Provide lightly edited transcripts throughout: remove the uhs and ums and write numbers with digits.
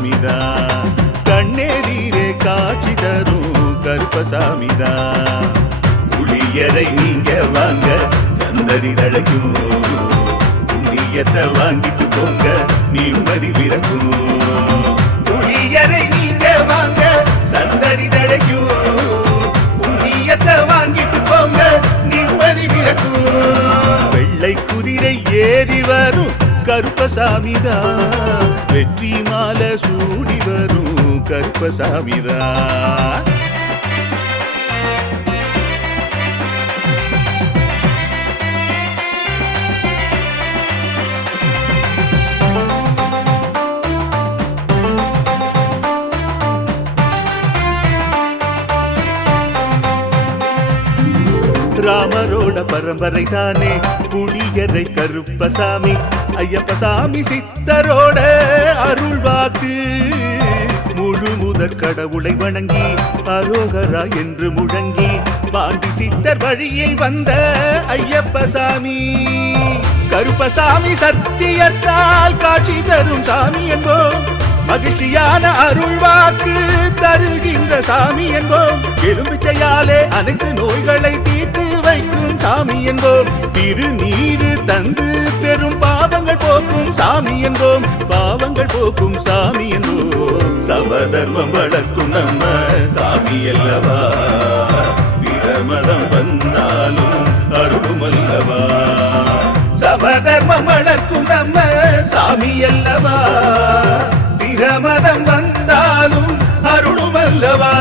கருப்பசாமிதான். கண்ணெதிரே காட்சி தரும் கருப்பசாமிதான். புளியரை நீங்க வாங்க சந்ததி தழைக்கும், புண்ணியத்தை வாங்கிட்டு போங்க நிம்மதி பிறக்கும். புளியரை நீங்க வாங்க சந்ததி தழைக்கும், புண்ணியத்தை வாங்கிட்டு போங்க நிம்மதி பிறக்கும். வெள்ளை குதிரை ஏறி வரும் கருப்பசாமிதான், வெற்றி மாலை சூடி வரும் கருப்பசாமிதான். ராமரோட பரம்பரை தானே புளியரை கருப்பசாமி. ஐயப்பசாமி சித்தரோட அருள்வாக்கு, முழு முதற் கடவுளை வணங்கி அரோகரா என்று முழங்கி பாண்டி சித்தர் வழியில் வந்த ஐயப்பசாமி. கருப்பசாமி சத்தியத்தால் காட்சி தரும் சாமி என்போம், மகிழ்ச்சியான அருள்வாக்கு தருகின்ற சாமி என்போம். எலும்பிச்சையாலே அனைத்து நோய்களை தீர்த்து வைக்கும் சாமி என்போம். திருநீரு தந்து பெரும் பாவங்கள் போக்கும் சாமி என்போம், பாவங்கள் போக்கும் சாமி என்போம். சமதர்மம் வளர்க்கும் நம்ம சாமி அல்லவா, பிரமதம் வந்தாலும் அருளும் அல்லவா. சமதர்மம் வளர்க்கும் நம்ம சாமி அல்லவா, பிரமதம் வந்தாலும் அருளும் அல்லவா.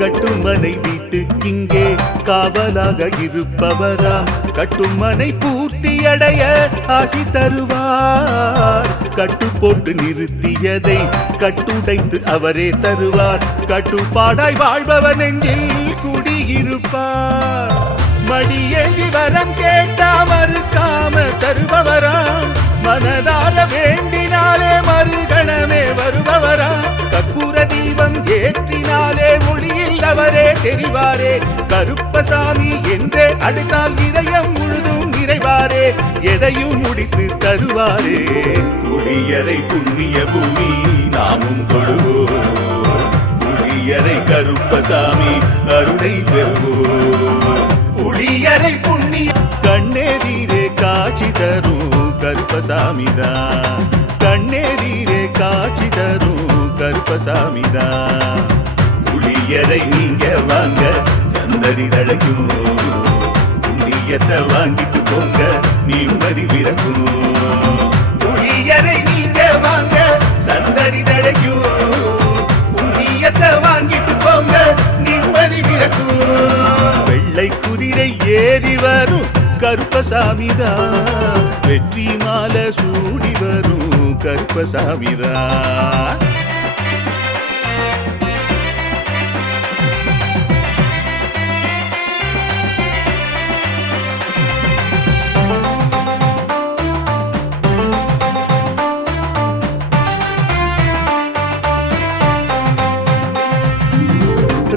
கட்டுமனை வீட்டுக்கிங்கே காவலாக இருப்பவராம், கட்டுமனை பூர்த்தியடைய ஆசி தருவார். கட்டு போட்டு நிறுத்தியதை கட்டுடைத்து அவரே தருவார். கட்டுப்பாடாய் வாழ்பவன் நெஞ்சில் குடியிருப்பார். மடியேந்தி வரம் கேட்டா மறுக்காம தருபவராம், மனதார வேண்டினாலே மறுகணமே வருபவராம். கற்பூர தீபம் ஏற்றினாலே ஒளியில் அவரே தெரிவாரே. கருப்பசாமி என்றே அழைத்தால் இதயம் முழுதும் நிறைவாரே, எதையும் முடித்து தருவாரே. புளியரை புண்ணிய பூமி நாமும் கொள்வோம், புளியரை கருப்பசாமி அருளை பெறுவோம். புளியரை புண்ணிய கண்ணெதிரே காட்சி தரும் கருப்பசாமிதான், கண்ணெதிரே காட்சி தரும் கருப்பசாமிதான். புளியரை நீங்க வாங்க சந்ததி தழைக்கும், புண்ணியத்தை வாங்கிட்டு போங்க நிம்மதி பிறக்கும். புளியரை நீங்க வாங்க சந்ததி தழைக்கும், புண்ணியத்தை வாங்கிட்டு போங்க நிம்மதி பிறக்கும். வெள்ளை குதிரை ஏறி வரும் கருப்பசாமிதான், வெற்றி மாலை சூடி வரும் கருப்பசாமிதான்.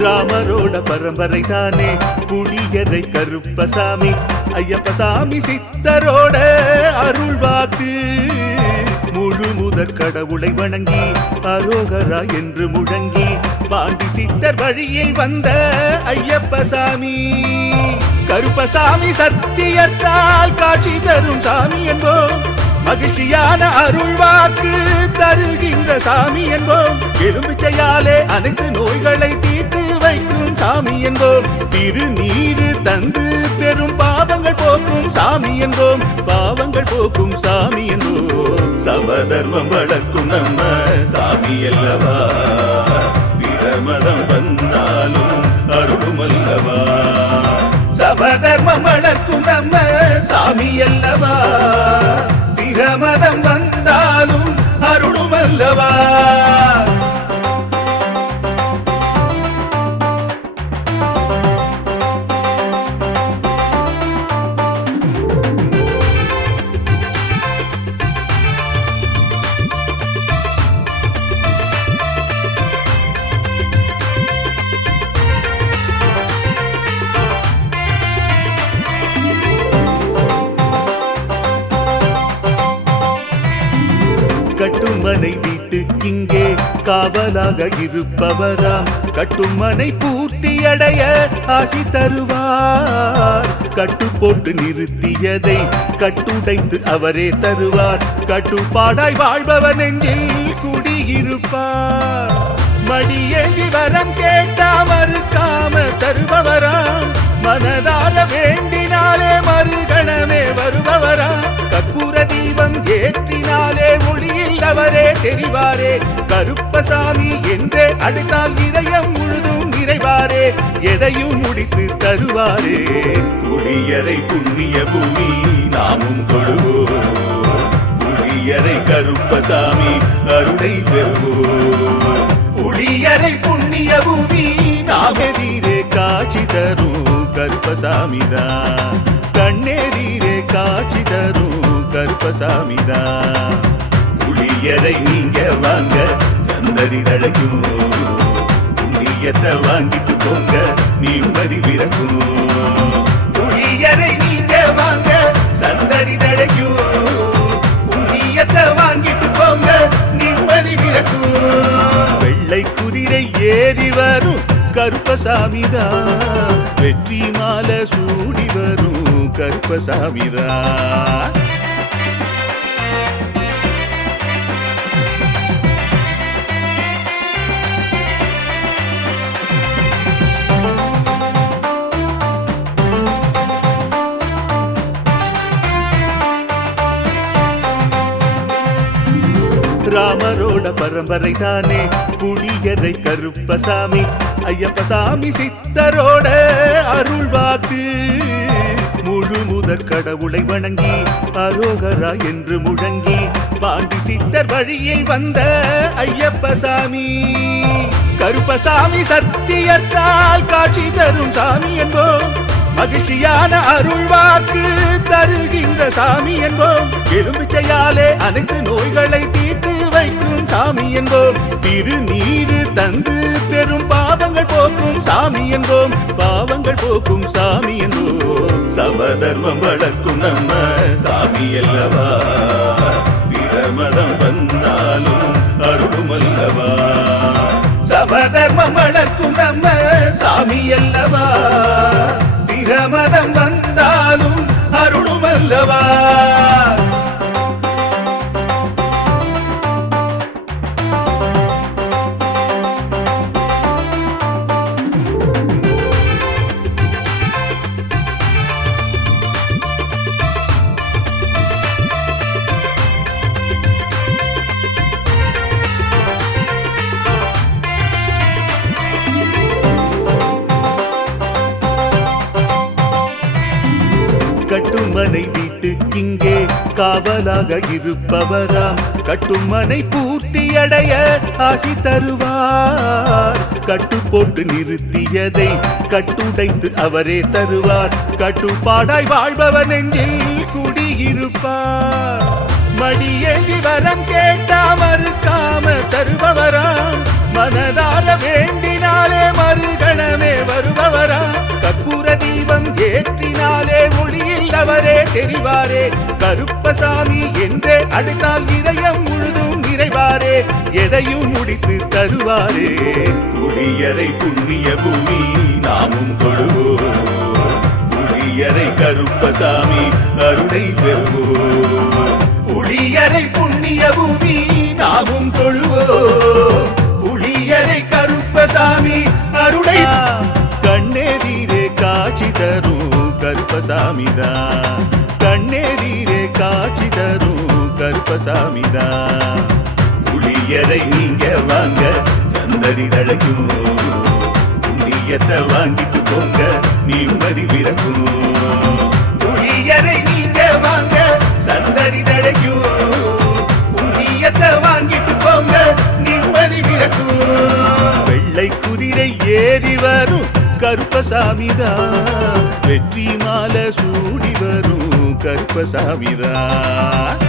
ராமரோட பரம்பரை தானே புளியரை கருப்பசாமி. ஐயப்பசாமி சித்தரோட அருள்வாக்கு, முழு முதற் கடவுளை வணங்கி அரோகரா என்று முழங்கி பாண்டி சித்தர் வழியில் வந்த ஐயப்பசாமி. கருப்பசாமி சத்தியத்தால் காட்சி தரும் சாமி என்போம், மகிழ்ச்சியான அருள்வாக்கு தருகின்ற சாமி என்போம். எலும்பிச்சையாலே அனைத்து நோய்களை தீர்த்து வைக்கும் சாமி என்போம். திருநீரு தந்து பெரும் பாவங்கள் போக்கும் சாமி என்போம், பாவங்கள் போக்கும் சாமி என்போம். சமதர்மம் வளர்க்கும் நம்ம சாமி அல்லவா, பிரமதம் வந்தாலும் அருளும் அல்லவா. சமதர்மம் வளர்க்கும் நம்ம சாமி அல்லவா, பிரமதம் வந்தாலும் அருளும் அல்லவா. கட்டுமனை வீட்டுக்கிங்கே காவலாக இருப்பவராம் கட்டுமனை பூர்த்தியடைய ஆசி தருவார் கட்டு போட்டு நிறுத்தியதை கட்டுடைத்து அவரே தருவார் கட்டுப்பாடாய் வாழ்பவர் நெஞ்சில் குடியிருப்பார் மடியேந்தி வரம் கேட்டா மறுக்காம தருபவராம் மனதார வேண்டினாலே மறுகணமே வருபவராம் கற்பூர தீபம் ஏற்றினாலே ஒளியில் அவரே தெரிவாரே கருப்பசாமி என்றே அழைத்தால் இதயம் முழுதும் நிறைவாரே எதையும் முடித்து தருவாரே புளியரை புண்ணிய பூமி நாமும் தொழுவோம் புளியரை கருப்பசாமி அருளை பெறுவோம் புளியரை புண்ணிய பூமி நாமெதிரே காட்சி தரும் கருப்பசாமிதான் கண்ணெதிரே காட்சி தரும் கருப்பசாமிதான் புளியரை நீங்க வாங்க சந்ததி தழைக்கும் புண்ணியத்தை வாங்கிட்டு போங்க நிம்மதி பிறக்கும் புளியரை நீங்க வாங்க சந்ததி தழைக்கும் புண்ணியத்தை வாங்கிட்டு போங்க நிம்மதி பிறக்கும் வெள்ளை குதிரை ஏறி வரும் கருப்பசாமிதான் வெற்றி மாலை சூடி வரும் கருப்பசாமிதான் ராமரோட பரம்பரை தானே புளியரை கருப்பசாமி ஐயப்பசாமி சித்தரோட அருள்வாக்கு முழு முதற் கடவுளை வணங்கி அரோகரா என்று முழங்கி பாண்டி சித்தர் வழியில் வந்த ஐயப்பசாமி கருப்பசாமி சத்தியத்தால் காட்சி தரும் சாமி என்போம் மகிழ்ச்சியான அருள்வாக்கு தருகின்ற சாமி என்போம் எலும்பிச்சையாலே அனைத்து நோய்களை தீர்த்து வைக்கும் சாமி என்போம் திருநீரு தந்து பெரும் பாவங்கள் போக்கும் சாமி என்போம் பாவங்கள் போக்கும் சாமி என்போம் சமதர்மம் வளர்க்கும் நம்ம சாமி அல்லவா பிரமதம் வந்தாலும் அருளும் அல்லவா சமதர்மம் வளர்க்கும் நம்ம சாமி அல்லவா பிரமதம் வந்தாலும் அருளும் அல்லவா கட்டுமனை வீட்டுக்கிங்கே காவலாக இருப்பவராம் கட்டுமனை பூர்த்தியடைய ஆசி தருவார் கட்டு போட்டு நிறுத்தியதை கட்டுடைத்து அவரே தருவார் கட்டுப்பாடாய் வாழ்பவர் நெஞ்சில் குடியிருப்பார் மடியேந்தி வரம் கேட்டா மறுக்காம தருபவராம் மனதார வேண்டினாலே மறுகணமே வருபவராம் கற்பூர தீபம் ஏற்றினாலே ஒளியில் அவரே தெரிவாரே கருப்பசாமி என்றே அழைத்தால் இதயம் முழுதும் நிறைவாரே எதையும் முடித்து தருவாரே புளியரை புண்ணிய பூமி நாமும் தொழுவோம் புளியரை கருப்பசாமி அருளை பெறுவோம் புளியரை புண்ணிய பூமி நாமும் தொழுவோம் புளியரை கருப்பசாமி அருளை கண்ணெதிரே காட்சி தரும் கருப்பசாமிதான் கண்ணெதிரே காட்சி தரும் கருப்பசாமிதான் புளியரை நீங்க வாங்க சந்ததி தழைக்கும் புண்ணியத்தை வாங்கிட்டு போங்க நிம்மதி பிறக்கும் புளியரை நீங்க வாங்க சந்ததி தழைக்கும் புண்ணியத்தை வாங்கிட்டு போங்க நிம்மதி பிறக்கும் வெள்ளை குதிரை ஏறி வரும் கருப்பசாமிதான் வெற்றி மாலை சூடி வரும் கருப்பசாமிதான்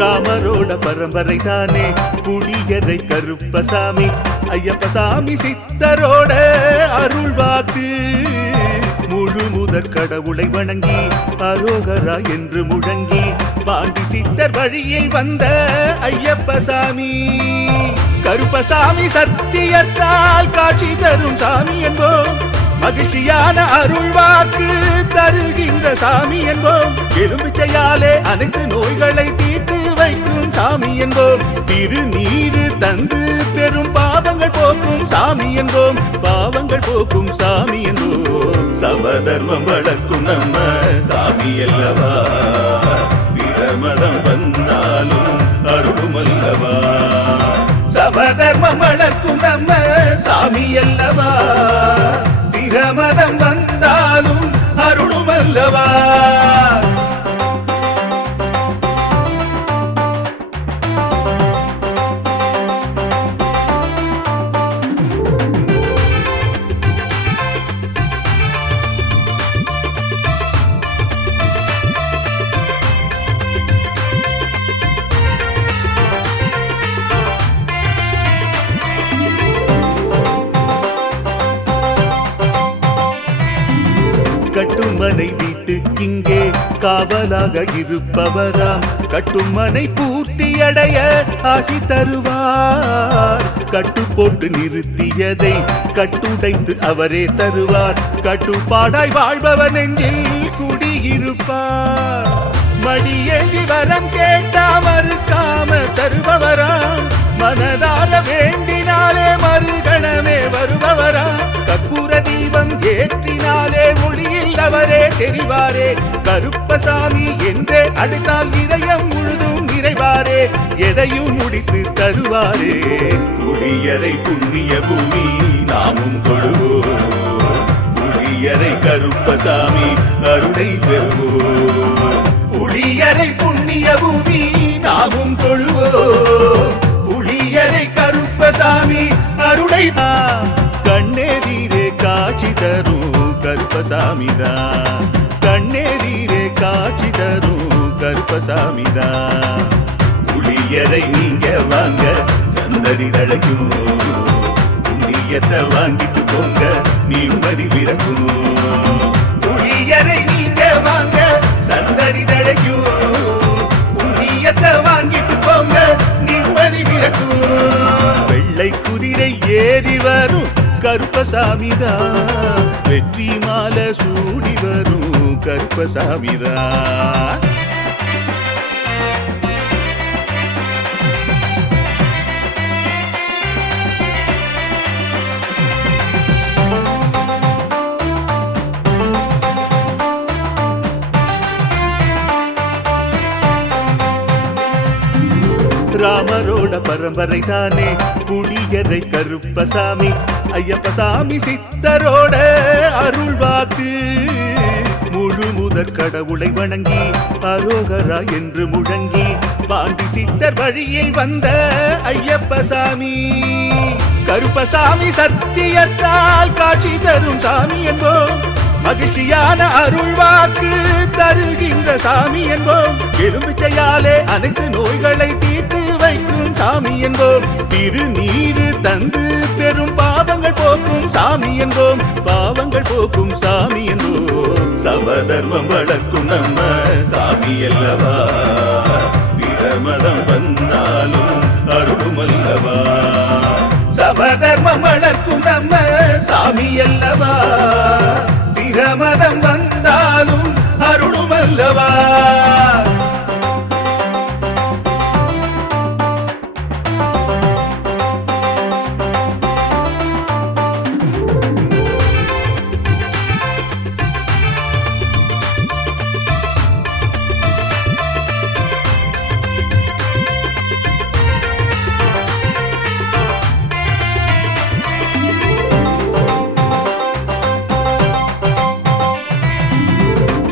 ராமரோட பரம்பரை தானே குடியரை கருப்பசாமி ஐயப்பசாமி சித்தரோட அருள் வாக்கு முழு முதற் கடவுளை வணங்கி அரோகரா என்று முழங்கி பாண்டி சித்தர் வழியில் வந்த ஐயப்பசாமி கருப்பசாமி சத்தியத்தால் காட்சி தரும் சாமி என்போம் மகிழ்ச்சியான அருள் வாக்கு தருகின்ற சாமி என்போம் எலுமிச்சையாலே அனைத்து நோய்களை தீர்த்து வைக்கும் சாமி என்போம் திருநீரு தந்து பெரும் பாவங்கள் போக்கும் சாமி என்போம் பாவங்கள் போக்கும் சாமி என்போம் சமதர்மம் வளர்க்கும் நம்ம சாமி அல்லவா பிரமதம் வந்தாலும் அருளும் அல்லவா சமதர்மம் வளர்க்கும் நம்ம சாமி அல்லவா பிரமதம் வந்தாலும் அருளும் அல்லவா கட்டுமனை வீட்டுக்கிங்கே காவலாக இருப்பவராம் கட்டுமனை பூர்த்தியடைய ஆசி தருவார் கட்டு போட்டு நிறுத்தியதை கட்டுடைத்து அவரே தருவார் கட்டுப்பாடாய் வாழ்பவன் நெஞ்சில் குடியிருப்பார் மடியேந்தி வரம் கேட்டா மறுக்காம தருபவராம் மனதார வேண்டினாலே மறுகணமே வருபவராம் கற்பூர தீபம் ஏற்றினாலே ஒளியில் அவரே தெரிவாரே கருப்பசாமி என்றே அழைத்தால் இதயம் முழுதும் நிறைவாரே எதையும் முடித்து தருவாரே குடியரை புண்ணிய பூமி நாமும் கொள்வோம் குடியரை கருப்பசாமி அருளை பெறுவோம் குடியரை புண்ணிய பூமி நாமும் கொள்வோம் குடியரை கருப்பசாமி அருளை கண்ணெதிரே காட்சி தரும் கருப்பசாமிதான் கண்ணெதிரே காட்சி தரும் கருப்பசாமிதான் புளியரை நீங்க வாங்க சந்தடி தழைக்கும் புண்ணியத்தை வாங்கிட்டு போங்க நிம்மதி பிறக்கும் புளியரை நீங்க வாங்க சந்தடி தழைக்கும் புண்ணியத்தை வாங்கிட்டு போங்க நிம்மதி பிறக்கும் வெள்ளை குதிரை ஏறி வரும் கருப்பசாமிதான் வெற்றி மாலை சூடி வரும் கருப்பசாமிதான் ராமரோட பரம்பரை தானே குடியரை கருப்பசாமி ஐயப்பசாமி சித்தரோட அருள் வாக்கு முழு முதற் கடவுளை வணங்கி அரோகரா என்று முழங்கி பாண்டி சித்தர் வழியில் வந்த ஐயப்பசாமி கருப்பசாமி சத்தியத்தால் காட்சி தரும் சாமி என்போம் மகிழ்ச்சியான அருள் வாக்கு தருகின்ற சாமி என்போம் எலுமிச்சையாலே அனைத்து நோய்களை தீர்த்து வைக்கும் சாமி என்போம் திருநீரு தந்து பெரும் பாவங்கள் போக்கும் சாமி என்போம் பாவங்கள் போக்கும் சாமி என்போம் சமதர்மம் வளர்க்கும் நம்ம சாமி அல்லவா பிரமதம் வந்தாலும் அருளும் அல்லவா சமதர்மம் வளர்க்கும் நம்ம சாமி அல்லவா பிரமதம் வந்தாலும் அருளும் அல்லவா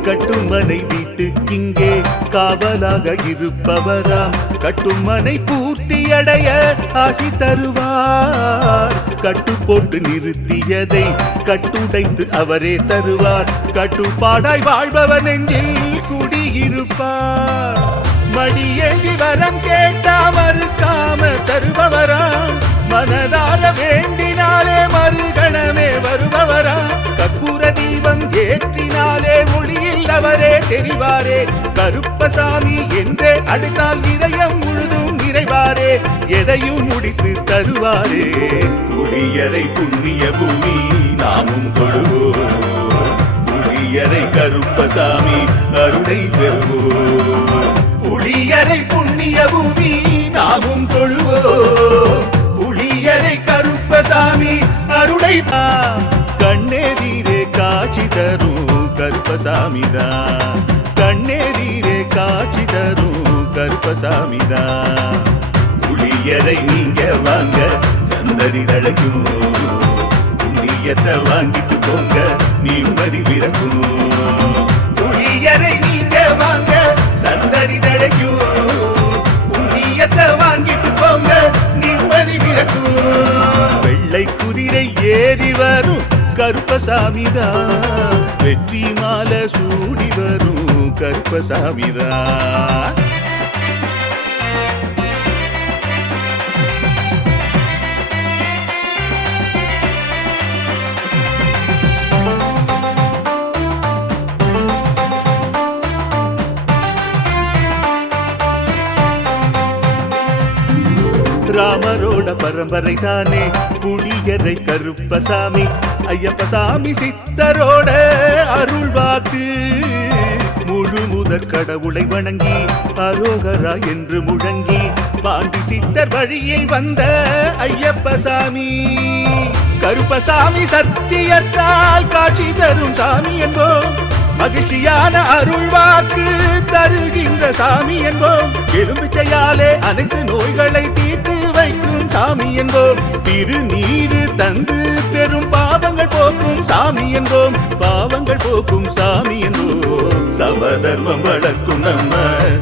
கட்டுமனை வீட்டுக்கிங்கே காவலாக இருப்பவராம் கட்டுமனை பூர்த்தியடைய ஆசி தருவார் கட்டு போட்டு நிறுத்தியதை கட்டுடைத்து அவரே தருவார் கட்டுப்பாடாய் வாழ்பவன் நெஞ்சில் குடியிருப்பார் மடியேந்தி வர கேட்டா மறுக்காம தருபவராம், மனதார வேண்டினாலே மறுகணமே வருபவராம், கற்பூர தீபம் ஏற்றினாலே ஒளியில் அவரே தெரிவாரே, கருப்பசாமி என்றே அழைத்தால் இதயம் முழுதும் நிறைவாரே, எதையும் முடித்து தருவாரே. புளியரை புண்ணிய பூமி நாமும் தொழுவோம், புளியரை கருப்பசாமி அருளை பெறுவோம். புளியரை புண்ணிய பூமி நாமும் தொழுவோம், புளியரை கருப்பசாமி அருளை. கண்ணெதிரே காட்சி தரும் கருப்பசாமிதான், கண்ணெதிரே காட்சி தரும் கருப்பசாமிதான். புளியரை நீங்க வாங்க சந்ததி தழைக்கும், புண்ணியத்தை வாங்கிட்டு போங்க நிம்மதி பிறக்கும். புளியரை நீங்க வாங்க சந்ததி தழைக்கும், புண்ணியத்தை வாங்கிட்டு போங்க நிம்மதி பிறக்கும். வெள்ளை குதிரை ஏறி வரும் கருப்பசாமிதான், வெற்றி மாலை சூடி வரும் கருப்பசாமிதான். ராமரோட பரம்பரை தானே புளியரை கருப்பசாமி, ஐயப்பசாமி சித்தரோட அருள் வாக்கு. முழு முதற் கடவுளை வணங்கி அரோகரா என்று முழங்கி பாண்டி சித்தர் வழியை வந்த ஐயப்பசாமி, கருப்பசாமி சத்தியத்தால் காட்சி தரும் சாமி என்போம், மகிழ்ச்சியான அருள் வாக்கு தருகின்ற சாமி என்போம், எலும்பிச்சையாலே அனைத்து நோய்களை தீர்த்து வைக்கும் சாமி என்போம், திருநீரு தந்து பெரும் பாவங்கள் போக்கும் சாமி என்போம், பாவங்கள் போக்கும் சாமி என்போம். சமதர்மம் வளர்க்கும் நம்ம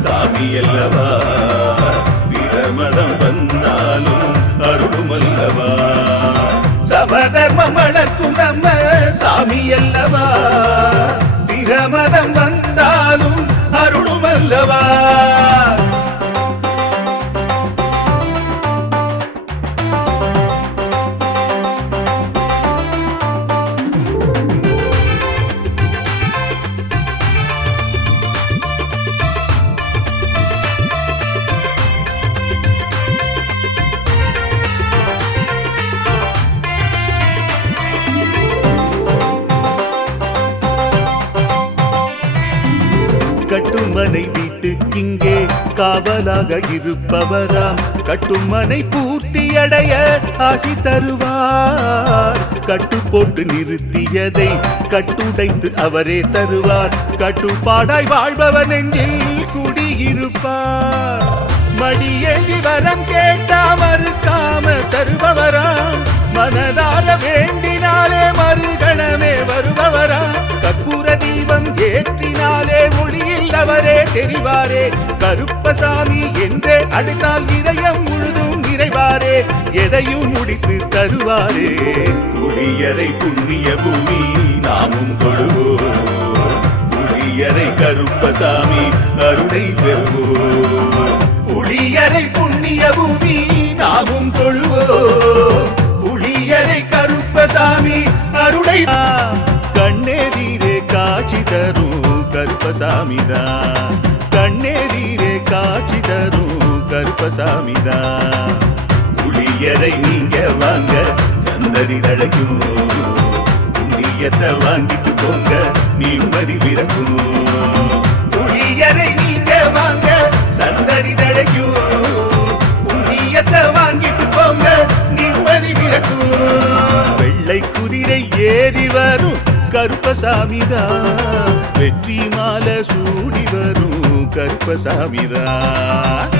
சாமி அல்லவா, பிரமதம் வந்தாலும் அருளும் அல்லவா, சமதர்மம் வளர்க்கும் நம்ம சாமி அல்லவா, பிரமதம் வந்தாலும் அருளும் அல்லவா. கட்டுமனை வீட்டுக்கிங்கே காவலாக இருப்பவராம், கட்டுமனை பூர்த்தியடைய ஆசி தருவார், கட்டு போட்டு நிறுத்தியதை கட்டுடைத்து அவரே தருவார், கட்டுப்பாடாய் வாழ்பவன் நெஞ்சில் குடியிருப்பார், மடியேந்தி வரம் கேட்டா மறுக்காம தருபவராம், மனதார வேண்டினாலே மறுகணமே வருபவராம், கற்பூர தீபம் ஏற்றினாலே ஒளியில் அவரே தெரிவாரே, கருப்பசாமி என்றே அழைத்தால் இதயம் முழுதும் நிறைவாரே, எதையும் முடித்து தருவாரே. புளியரை புண்ணிய பூமி நாமும் தொழுவோம், புளியரை கருப்பசாமி அருளை பெறுவோம். புளியரை புண்ணிய பூமி நாமும் தொழுவோம், புளியரை கருப்பசாமி அருளை. கண்ணெதிரே காட்சி தரும் கருப்பசாமிதான், கண்ணெதிரே காட்சி தரும் கருப்பசாமிதான். புளியரை நீங்க வாங்க சந்ததி தழைக்கும், புண்ணியத்தை வாங்கிட்டு போங்க நிம்மதி பிறக்கும். புளியரை நீங்க வாங்க சந்ததி தழைக்கும், புண்ணியத்தை வாங்கிட்டு போங்க நிம்மதி பிறக்கும். வெள்ளை குதிரை ஏறி வரும் கருப்பசாமிதான், வெற்றி மாலை சூடி வரும் கருப்பசாமிதான்.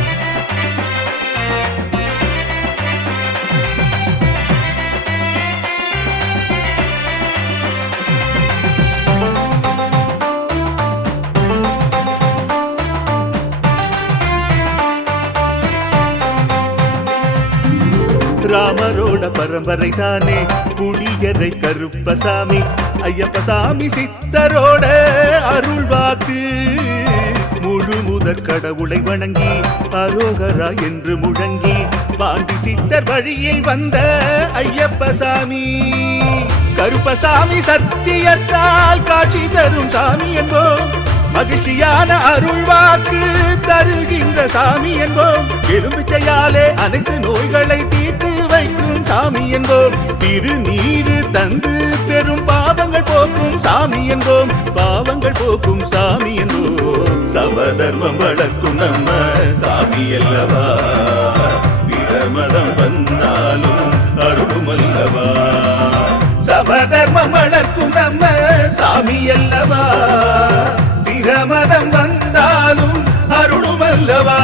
ராமரோட பரம்பரை தானே புளியரை கருப்பசாமி, ஐயப்பசாமி சித்தரோட அருள் வாக்கு. முழு முதற் கடவுளை வணங்கி அரோகரா என்று முழங்கி பாண்டி சித்தர் வழியில் வந்த ஐயப்ப சாமி. கருப்பசாமி சத்தியத்தால் காட்சி தரும் சாமி என்போம். மகிழ்ச்சியான அருள் வாக்கு தருகின்ற சாமி என்போம். எலும்பிச்சையாலே அனைத்து நோய்களை தீர்த்து வைக்கும் சாமி என்போம். திருநீரு தந்து பெரும் பாவங்கள் போக்கும் சாமி என்போம். பாவங்கள் போக்கும் சாமி என்போம். சமதர்மம் வளர்க்கும் நம்ம சாமி அல்லவா. பிரமதம் வந்தாலும் அருளும் அல்லவா. சமதர்மம் வளர்க்கும் நம்ம சாமி அல்லவா. பிரமதம் வந்தாலும் அருளும் அல்லவா.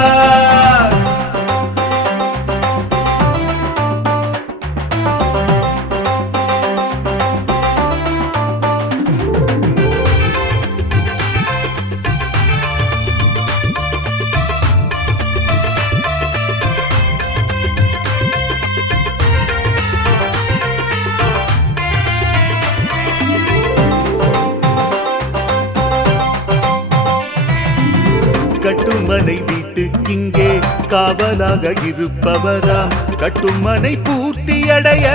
கட்டுமனை வீட்டுக்கிங்கே காவலாக இருப்பவராம். கட்டுமனை பூர்த்தியடைய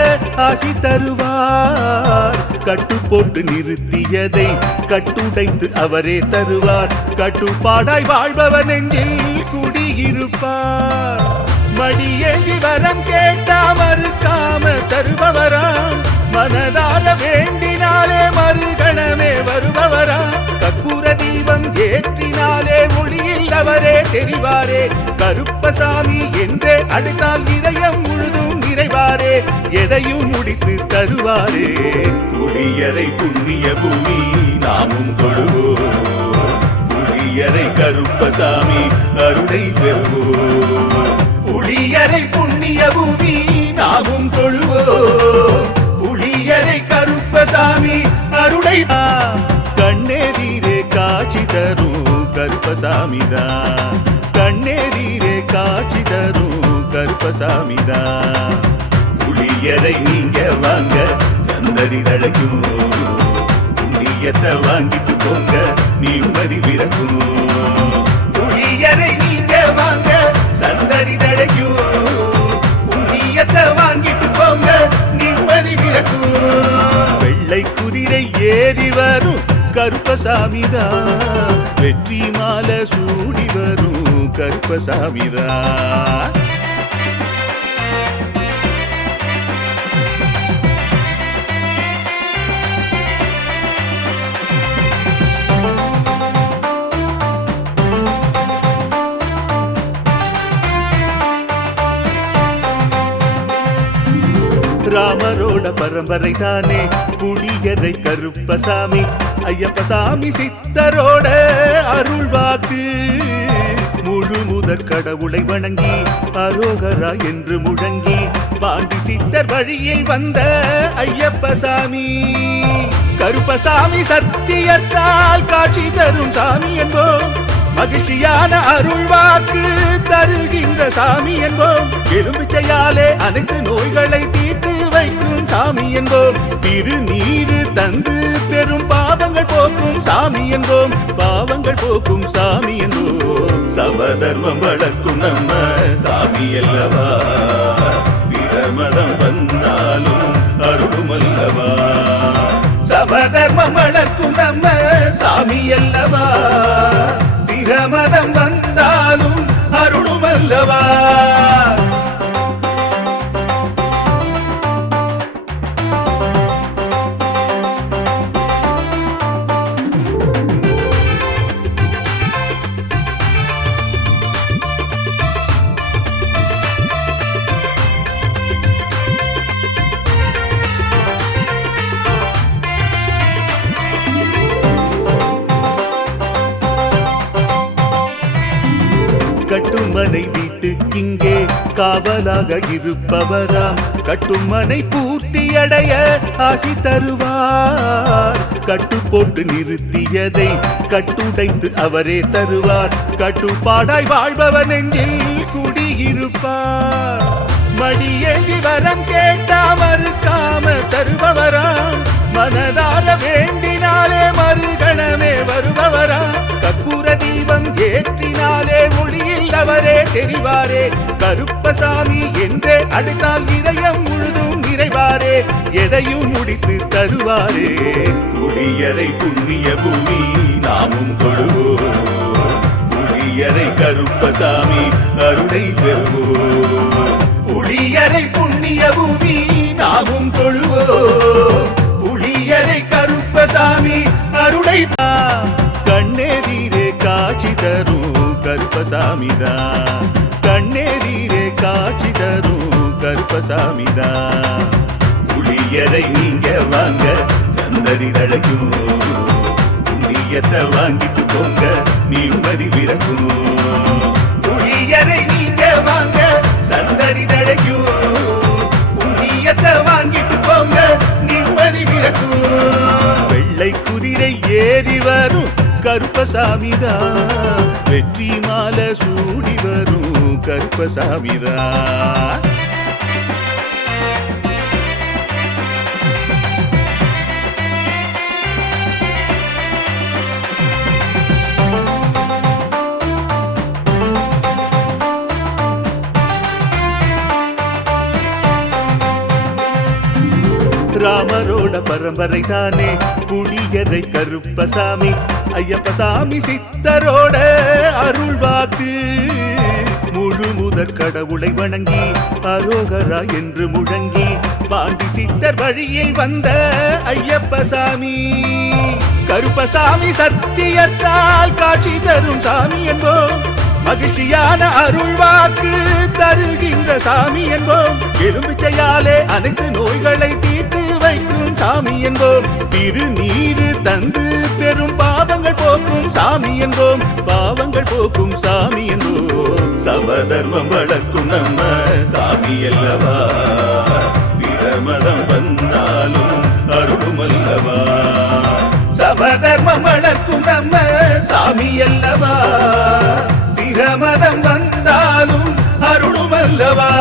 ஆசி தருவார். கட்டு போட்டு நிறுத்தியதை கட்டுடைத்து அவரே தருவார். கட்டுப்பாடாய் வாழ்பவன் நெஞ்சில் குடியிருப்பார். மடியேந்தி வரம் கேட்டா மறுக்காம தருபவராம். மனதார வேண்டினாலே மறுகணமே வருபவரா. கற்பூர தீபம் ஏற்றினாலே ஒளியில் அவரே தெரிவாரே. கருப்பசாமி என்றே அழைத்தால் இதயம் முழுதும் நிறைவாரே. எதையும் முடித்து தருவாரே. துளியரை புண்ணிய பூமி நாமும் தொழுவோம். புளியரை கருப்பசாமி அருளை பெறுவோம். புளியரை புண்ணிய பூமி நாமும் தொழுவோம். புளியரை கருப்பசாமி அருளை. கண்ணெதிரே காட்சி தரும் கருப்பசாமிதான். கண்ணெதிரே காட்சி தரும் கருப்பசாமிதான். புளியரை நீங்க வாங்க சந்ததி தழைக்கும். புண்ணியத்தை வாங்கிட்டு போங்க நிம்மதி பிறக்கும். புளியரை நீங்க வாங்க சந்ததி தழைக்கும். புண்ணியத்தை வாங்கிட்டு போங்க நிம்மதி பிறக்கும். வெள்ளை குதிரை ஏறி வரும் கருப்பசாமிதான். வெற்றி மாலை சூடி வரும் கருப்பசாமிதான். ராமரோட பரம்பரை தானே புளியரை கருப்பசாமி. ஐயப்பசாமி சித்தரோட அருள் வாக்கு. முழு முதற் கடவுளை வணங்கி அரோகரா என்று முழங்கி பாண்டி சித்தர் வழியில் வந்த ஐயப்பசாமி. கருப்பசாமி சத்தியத்தால் காட்சி தரும் சாமி என்போம். மகிழ்ச்சியான அருள் வாக்கு தருகின்ற சாமி என்போம். எலும்பிச்சையாலே அனைத்து நோய்களை தீர்த்து வைக்கும் சாமி என்போம். திருநீரு தந்து பெரும் பாவங்கள் போக்கும் சாமி என்போம். பாவங்கள் போக்கும் சாமி என்போம். சமதர்மம் வளர்க்கும் நம்ம சாமி அல்லவா. பிரமதம் வந்தாலும் அருளும் அல்லவா. சமதர்மம் வளர்க்கும் நம்ம சாமி அல்லவா. பிரமதம் வந்தாலும் அருளும் அல்லவா. கட்டுமனை வீட்டுக்கிங்கே காவலாக இருப்பவராம். கட்டுமனை பூர்த்தியடைய ஆசி தருவார். கட்டு போட்டு நிறுத்தியதை கட்டுடைத்து அவரே தருவார். கட்டுப்பாடாய் வாழ்பவன் நெஞ்சில் குடியிருப்பார். மடியேந்தி வரம் கேட்டா மறுக்காம தருபவராம், மனதார வேண்டினாலே மறுகணமே வருபவரா, கற்பூர தீபம் ஏற்றினாலே ஒளியில் அவரே தெரிவாரே, கருப்பசாமி என்றே அழைத்தால் இதயம் முழுதும் நிறைவாரே, எதையும் முடித்து தருவாரே. குளியரை புண்ணிய பூமி நாமும் தொழுவோம், குளியரை கருப்பசாமி அருளை பெறுவோம். புளியரை புண்ணிய பூமி நாமும் தொழுவோம், புளியரை கருப்பசாமி அருளை. கண்ணெதிரே காட்சி தரும் கருப்பசாமிதான், கண்ணெதிரே காட்சி தரும் கருப்பசாமிதான். புளியரை நீங்க வாங்க சந்தடி தழைக்கும், புண்ணியத்தை வாங்கிட்டு போங்க நிம்மதி பிறக்கும். புளியரை நீங்க வாங்க சந்தடி தழைக்கும், புண்ணியத்தை வாங்கிட்டு போங்க நிம்மதி பிறக்கும். வெள்ளை குதிரை ஏறி வரும் கருப்பசாமிதான், வெற்றி மாலை சூடி வரும் கருப்பசாமிதான். ராமரோட பரம்பரை தானே புளியரை கருப்பசாமி, ஐயப்பசாமி சித்தரோட அருள்வாக்கு. முழு முதற் கடவுளை வணங்கி அரோகரா என்று முழங்கி பாண்டி சித்தர் வழியில் வந்த ஐயப்பசாமி, கருப்பசாமி சத்தியத்தால் காட்சி தரும் சாமி என்போம், மகிழ்ச்சியான அருள்வாக்கு தருகின்ற சாமி என்போம், எலும்பிச்சையாலே அனைத்து நோய்களை தீர்த்து வைக்கும் சாமி என்போம், திருநீரு தந்து பெரும் பாவங்கள் போக்கும் சாமி என்போம், பாவங்கள் போக்கும் சாமி என்போம். சமதர்மம் வளர்க்கும் நம்ம சாமி அல்லவா, பிரமதம் வந்தாலும் அருளும் அல்லவா, சமதர்மம் வளர்க்கும் நம்ம சாமி அல்லவா, பிரமதம் வந்தாலும் அருளும் அல்லவா.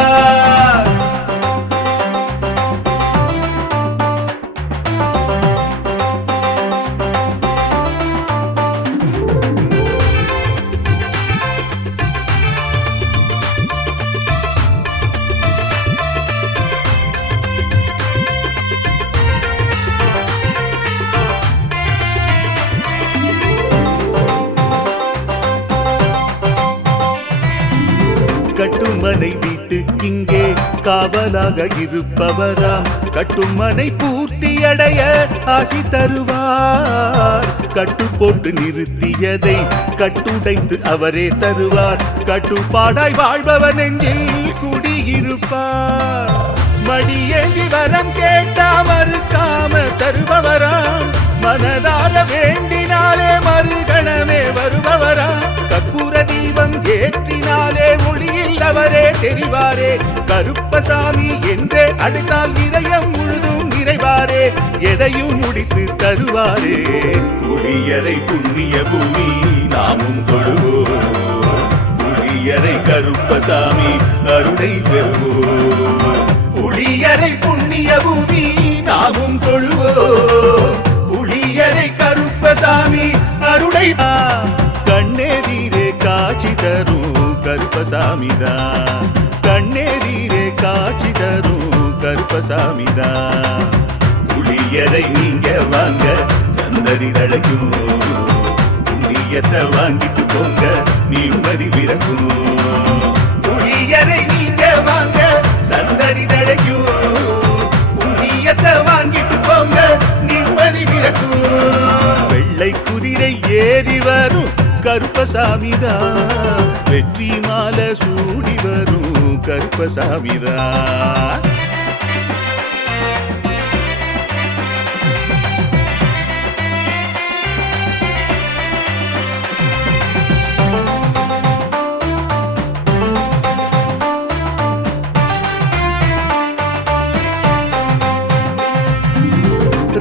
கட்டுமனை வீட்டுக்கிங்கே காவலாக இருப்பவராம், கட்டுமனை பூர்த்தியடைய ஆசி தருவார், கட்டு போட்டு நிறுத்தியதை கட்டுடைத்து அவரே தருவார், கட்டுப்பாடாய் வாழ்பவன் நெஞ்சில் குடியிருப்பார். மடியேந்தி வரம் கேட்டா மறுக்காம தருபவராம், மனதார வேண்டினாலே மறுகணமே வருபவரா, கற்பூர தீபம் ஏற்றினாலே ஒளியில் அவரே தெரிவாரே, கருப்பசாமி என்றே அழைத்தால் இதயம் முழுதும் நிறைவாரே, எதையும் முடித்து தருவாரே. புளியரை புண்ணிய பூமி நாமும் தொழுவோம், புளியரை கருப்பசாமி அருளை பெறுவோம். புளியரை புண்ணிய பூமி நாமும் தொழுவோம், புளியரை கருப்பசாமி அருளை. கண்ணெதிரே காட்சி தரும் கருப்பசாமிதான், கண்ணெதிரே காட்சி தரும் கருப்பசாமிதான். புளியரை நீங்க வாங்க சந்தடி தழைக்கும், புண்ணியத்தை வாங்கிட்டு போங்க நிம்மதி பிறக்கும். புளியரை நீங்க வாங்க சந்தடி தழைக்கும், புண்ணியத்தை வாங்கிட்டு போங்க நிம்மதி பிறக்கும். வெள்ளை குதிரை ஏறி வரும் கருப்பசாமிதான், வெற்றி மாலை சூடி வரும் கருப்பசாமிதான்.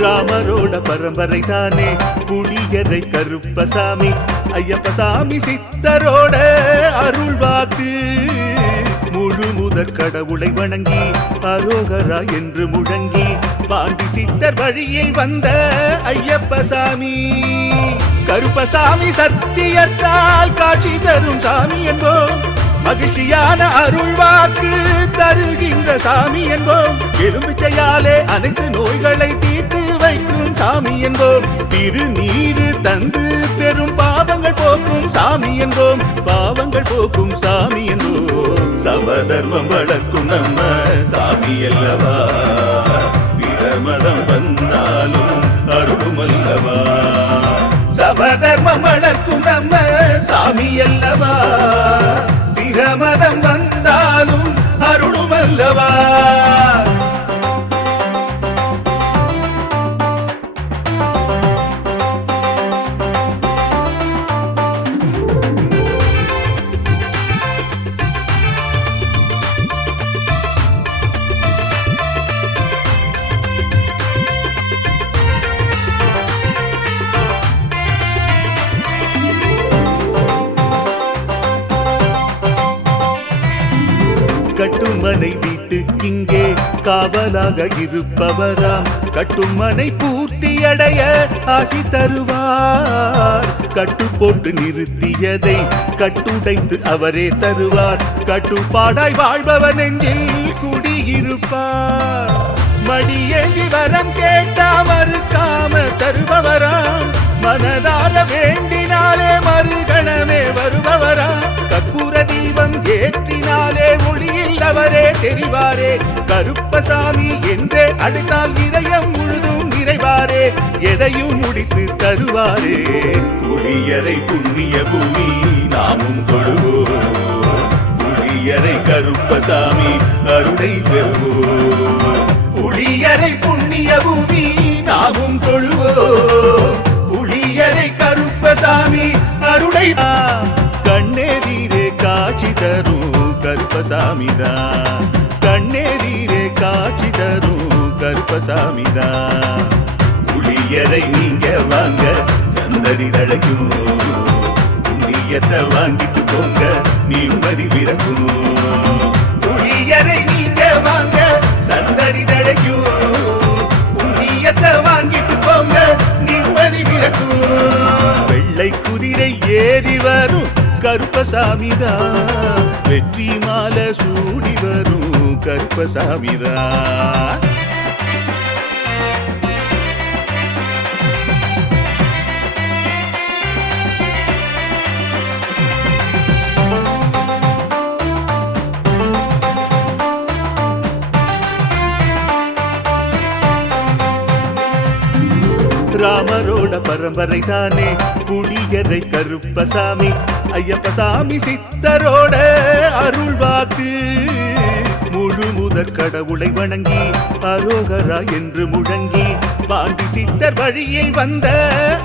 ராமரோட பரம்பரை தானே புளியரை கருப்பசாமி, ஐயப்பசாமி சித்தரோட அருள்வாக்கு. முழு முதற் கடவுளை வணங்கி அரோகரா என்று முழங்கி பாண்டி சித்தர் வழியில் வந்த ஐயப்ப சாமி கருப்பசாமி சத்தியத்தால் காட்சி தரும் சாமி என்போம் மகிழ்ச்சியான அருள் வாக்கு தருகின்ற சாமி என்போம் எலும்பிச்சையாலே அனைத்து நோய்களை தீர்த்து வைக்கும் சாமி என்போம் திருநீரு தந்து பெரும் பாவங்கள் போக்கும் சாமி என்போம் பாவங்கள் போக்கும் சாமி என்போம் சமதர்மம் வளர்க்கும் நம்ம சாமி அல்லவா பிரமதம் வந்தாலும் அருளும் அல்லவா சமதர்மம் வளர்க்கும் நம்ம சாமி அல்லவா பிரமதம் வந்தாலும் அருளும் அல்லவா கட்டுமனை வீட்டுக்கிங்கே காவலாக இருப்பவராம் கட்டுமனை பூர்த்தியடைய ஆசி தருவார் கட்டு போட்டு நிறுத்தியதை கட்டுடைத்து அவரே தருவார் கட்டுப்பாடாய் வாழ்பவர் நெஞ்சில் குடியிருப்பார் மடியேந்தி வரம் கேட்டா மறுக்காம தருபவராம் மனதார வேண்டினாலே மறுகணமே வருபவரா கற்பூர தீபம் ஏற்றினாலே ஒளியில் அவரே தெரிவாரே கருப்பசாமி என்றே அழைத்தால் இதயம் முழுதும் நிறைவாரே எதையும் முடித்து தருவாரே புளியரை புண்ணிய பூமி நாமும் தொழுவோம் புளியரை கருப்பசாமி அருளை பெறுவோம் புளியரை புண்ணிய பூமி நாமும் தொழுவோம் புளியரை கருப்பசாமி அருளை கண்ணெதிரே காட்சி தரும் கருப்பசாமிதான் கண்ணெதிரே காட்சி தரும் கருப்பசாமிதான் புளியரை நீங்க வாங்க சந்தடி தழைக்கும் புண்ணியத்தை வாங்கிட்டு போங்க நிம்மதி பிறக்கும் புளியரை நீங்க வாங்க சந்தடி தழைக்கும் புண்ணியத்தை வாங்கிட்டு போங்க நிம்மதி பிறக்கும் வெள்ளை குதிரை ஏறி வரும் கருப்பசாமிதான் வெற்றி மாலை சூடி வரும் கருப்பசாமிதான் ராமரோட பரம்பரை தானே புளியரை கருப்பசாமி ஐயப்பசாமி சித்தரோட அருள் வாக்கு முழு முதற் கடவுளை வணங்கி அரோகரா என்று முழங்கி பாண்டி சித்தர் வழியில் வந்த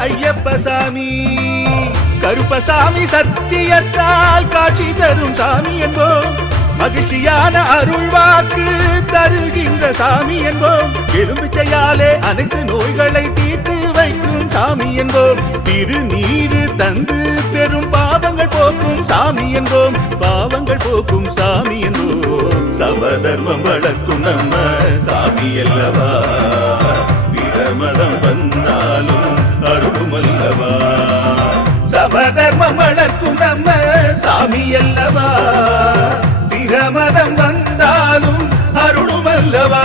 ஐயப்பசாமி கருப்பசாமி சத்தியத்தால் காட்சி தரும் சாமி என்போம் மகிழ்ச்சியான அருள் வாக்கு தருகின்ற சாமி என்போம் எலும்பிச்சையாலே அனைத்து நோய்களை தீர்த்து வைக்கும் சாமி என்போம் திருநீரு தந்து பெரும் பாவங்கள் போக்கும் சாமி என்போம் பாவங்கள் போக்கும் சாமி என்போம் சமதர்மம் வளர்க்கும் நம்ம சாமி அல்லவா பிரமதம் வந்தாலும் அருளும் அல்லவா சமதர்மம் வளர்க்கும் நம்ம சாமி அல்லவா பிரமதம் வந்தாலும் அருளும் அல்லவா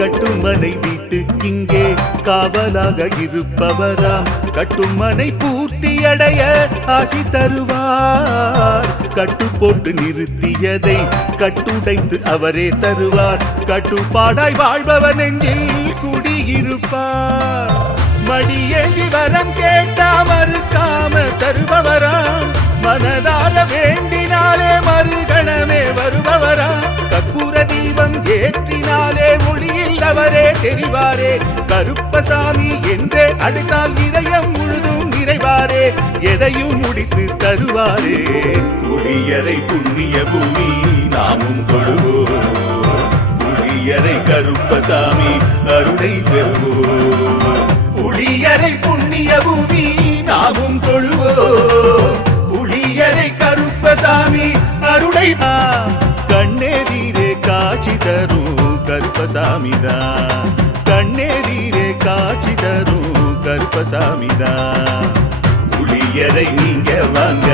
கட்டுமனை வீட்டுக்கிங்கே காவலாக இருப்பவராம் கட்டுமனை பூர்த்தியடைய ஆசி தருவார் கட்டு போட்டு நிறுத்தியதை கட்டுடைத்து அவரே தருவார் கட்டுப்பாடாய் வாழ்பவர் நெஞ்சில் குடியிருப்பார் மடியேந்தி வரம் கேட்டா மறுக்காம தருபவராம் மனதார வேண்டினாலே மறுகணமே வருபவரா கற்பூர தீபம் ஏற்றினாலே தெரிவாரே கருப்பசாமி என்றே அழைத்தால் இதயம் முழுதும் நிறைவாரே எதையும் முடித்து தருவாரே புளியரை புண்ணிய பூமி நாமும் தொழுவோம் புளியரை கருப்பசாமி அருளை பெறுவோம் புளியரை புண்ணிய பூமி நாமும் தொழுவோம் புளியரை கருப்பசாமி அருளை கண்ணெதிரே காட்சி தரும் கருப்பசாமிதான் கண்ணெதிரே காட்சி தரும் கருப்பசாமிதான் புளியரை நீங்க வாங்க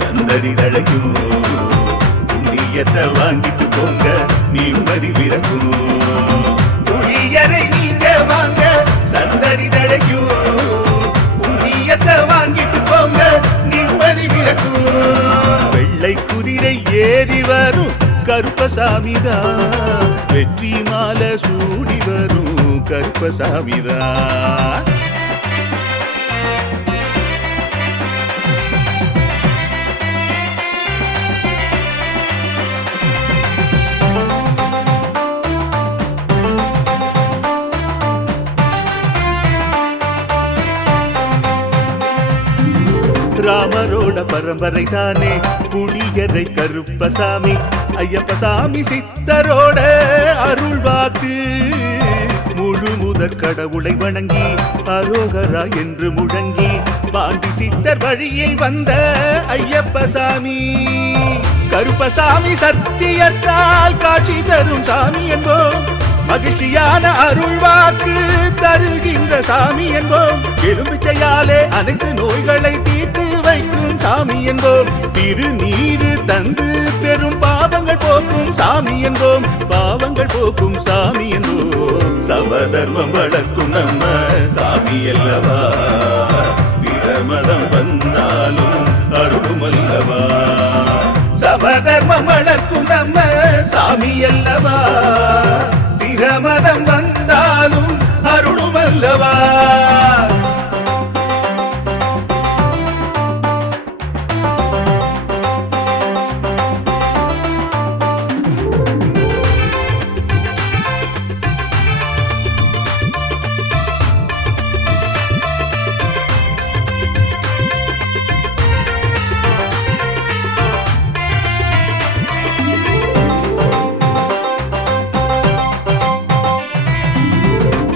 சந்ததி தழைக்கும் புண்ணியத்தை வாங்கிட்டு போங்க நிம்மதி பிறக்கும் புளியரை நீங்க வாங்க சந்ததி தழைக்கும் புண்ணியத்தை வாங்கிட்டு போங்க நிம்மதி பிறக்கும் வெள்ளை குதிரை ஏறி வரும் கருப்பசாமிதான் வெற்றி மாலை சூடி வரும் கருப்பசாமிதான் ராமரோட பரம்பரை தானே புளியரை கருப்பசாமி ஐயப்பசாமி சித்தரோட அருள் வாக்கு முழு முதற் கடவுளை வணங்கி அரோகரா என்று முழங்கி பாண்டி சித்தர் வழியில் வந்த ஐயப்பசாமி கருப்பசாமி சத்தியத்தால் காட்சி தரும் சாமி என்போம் மகிழ்ச்சியான அருள் வாக்கு தருகின்ற சாமி என்போம் எலுமிச்சையாலே அனைத்து நோய்களை தீர்த்து வைக்கும் சாமி என்போம் திருநீரு தந்து பெரும் பாவங்கள் போக்கும் சாமி என்போம் பாவங்கள் போக்கும் சாமி என்போம் சமதர்மம் வளர்க்கும் நம்ம சாமி அல்லவா பிரமதம் வந்தாலும் அருளும் அல்லவா சமதர்மம் வளர்க்கும் நம்ம சாமி அல்லவா பிரமதம் வந்தாலும் அருளும் அல்லவா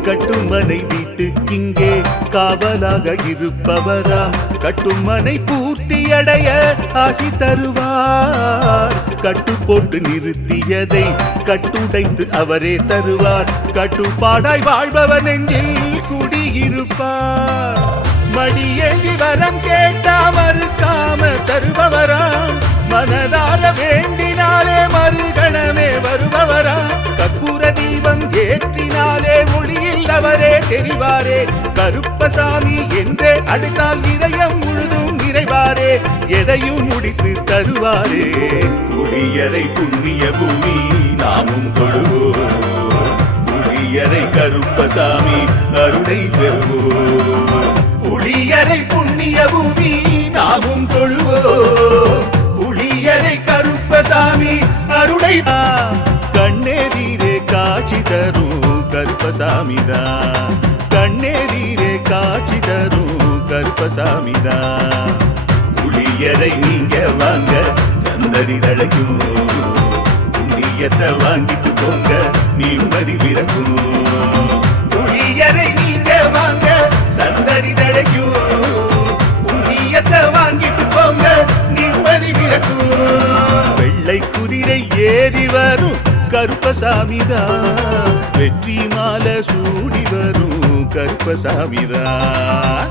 கட்டுமனை வீட்டுக்கிங்கே காவலாக இருப்பவராம் கட்டுமனை பூர்த்தியடைய ஆசி தருவார் கட்டு போட்டு நிறுத்தியதை கட்டுடைத்து அவரே தருவார் கட்டுப்பாடாய் வாழ்பவன் நெஞ்சில் குடியிருப்பார் மடியேந்தி வரம் கேட்டா மறுக்காம தருபவராம் மனதார வேண்டினாலே மறுகணமே வருபவராம் கற்பூர தீபம் ஏற்றினாலே ஒளியில் அவரே தெரிவாரே கருப்பசாமி என்றே அழைத்தால் இதயம் முழுதும் நிறைவாரே எதையும் முடித்து தருவாரே புளியரை புண்ணிய பூமி நாமும் தொழுவோம் புளியரை கருப்பசாமி அருளை பெறுவோம் புளியரை புண்ணிய பூமி நாமும் தொழுவோம் புளியரை கருப்பசாமி அருளை கண்ணெதிரே காட்சி தரும் கருப்பசாமிதான் கண்ணெதிரே காட்சி தரும் கருப்பசாமிதான் புளியரை நீங்க வாங்க சந்ததி தழைக்கும் புண்ணியத்தை வாங்கிட்டு போங்க நிம்மதி பிறக்கும் புளியரை நீங்க வாங்க சந்ததி தழைக்கும் புண்ணியத்தை வாங்கிட்டு போங்க நிம்மதி பிறக்கும் வெள்ளை குதிரை ஏறி வரும் கருப்பசாமிதான் வெற்றி மாலை சூடி வரும் கருப்பசாமிதான்